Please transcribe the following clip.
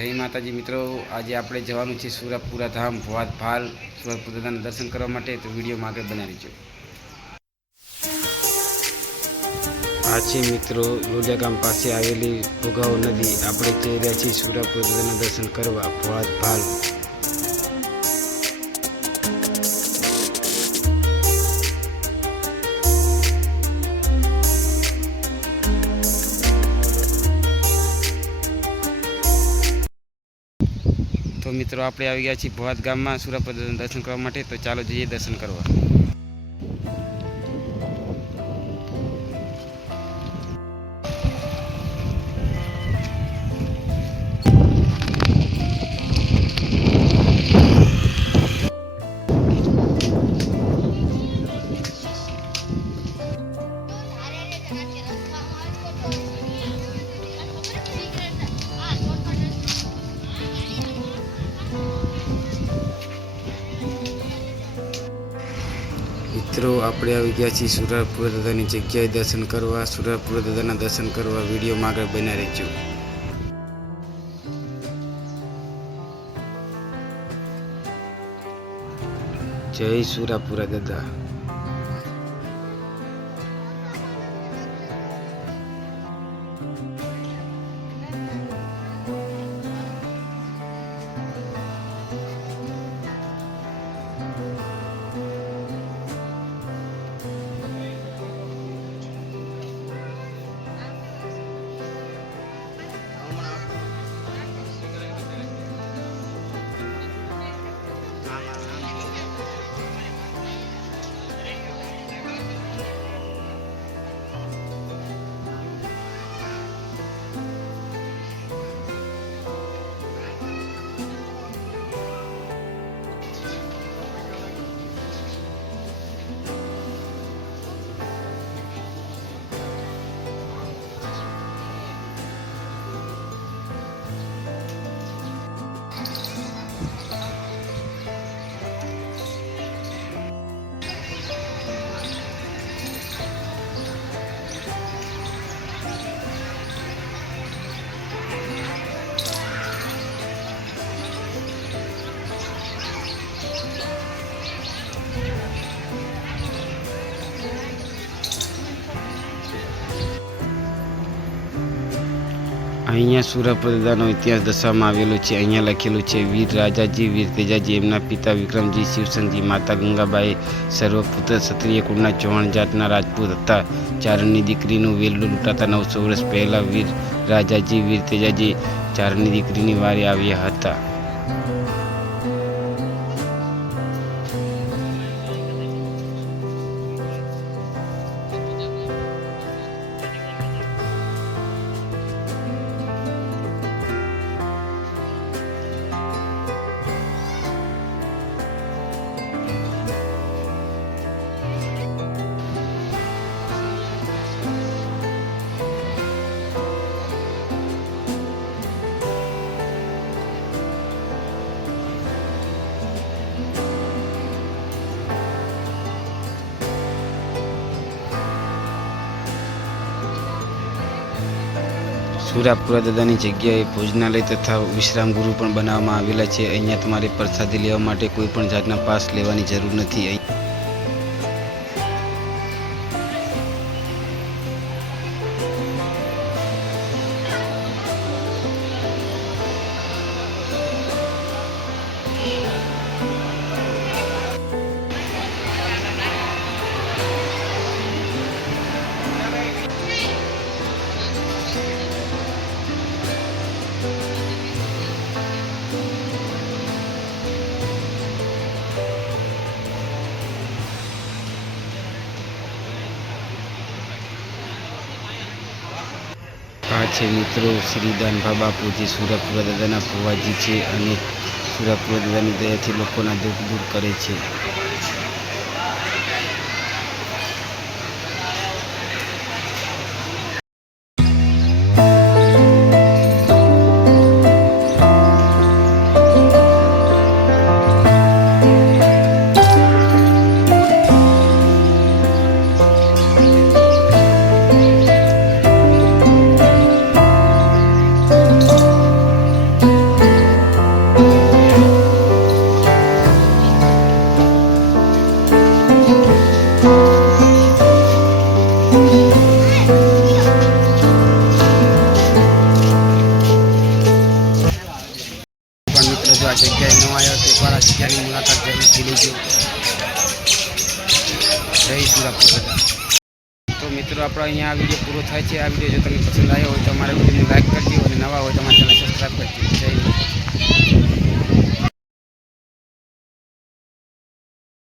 જય માતાજી મિત્રો, આજે આપણે જવાનું છે સુરપુરા ધામ ભવાદ ભાલ સુરતપુરા દાદાના દર્શન કરવા માટે તો વિડીયોમાં આગળ બનાવી જો આ મિત્રો લોલિયા ગામ પાસે આવેલી ભોગાવો નદી. આપણે જઈ રહ્યા છીએ સુરત દાદાના દર્શન કરવા ભવાદ ભાલ તો મિત્રો, આપણે આવી ગયા છીએ ભવાત ગામમાં સુરપુરા દર્શન કરવા માટે. તો ચાલો જઈએ દર્શન કરવા. મિત્રો, આપણે આવી ગયા છીએ સુરપુરા દાદાની જગ્યાએ દર્શન કરવા. સુરપુરા દાદાના દર્શન કરવા વિડીયોમાં આગળ બના રહેજો. જય સુરાપુરા દાદા. અહીંયા સુરપ્રદાનો ઇતિહાસ દર્શાવવામાં આવેલો છે. અહીંયા લખેલું છે, વીર રાજાજી, વીર તેજાજી, એમના પિતા વિક્રમજી, શિવસનજી, માતા ગંગાબાઈ સર્વપુત્ર ક્ષત્રિય કુળના ચૌહાણ જાતના રાજપૂત હતા. ચારણની દીકરીનું વેલડું લૂંટાતા નવસો વર્ષ પહેલાં વીર રાજાજી, વીર તેજાજી ચારણની દીકરીની વારે આવ્યા હતા. સુરાપુરા દાદાની જગ્યાએ ભોજનાલય તથા વિશ્રામ ગૃહ પણ બનાવવામાં આવેલા છે. અહીંયા તમારે પ્રસાદી લેવા માટે કોઈ પણ જાતના પાસ લેવાની જરૂર નથી. છે મિત્રો. બાપુ જે સુરપુરા દાદાના ફુવાજી છે અને સુરતપુરા દાદાની દયાથી લોકોના દુઃખ દૂર કરે છે. આપણો અહીંયા આ વીડિયો પૂરો થાય છે. આ વીડિયો જો તમને પસંદ આવ્યો હોય તો અમારા વિડીયોને લાઈક કરજો અને નવા હોય તો અમારા ચેનલ સબસ્ક્રાઈબ કરજો જય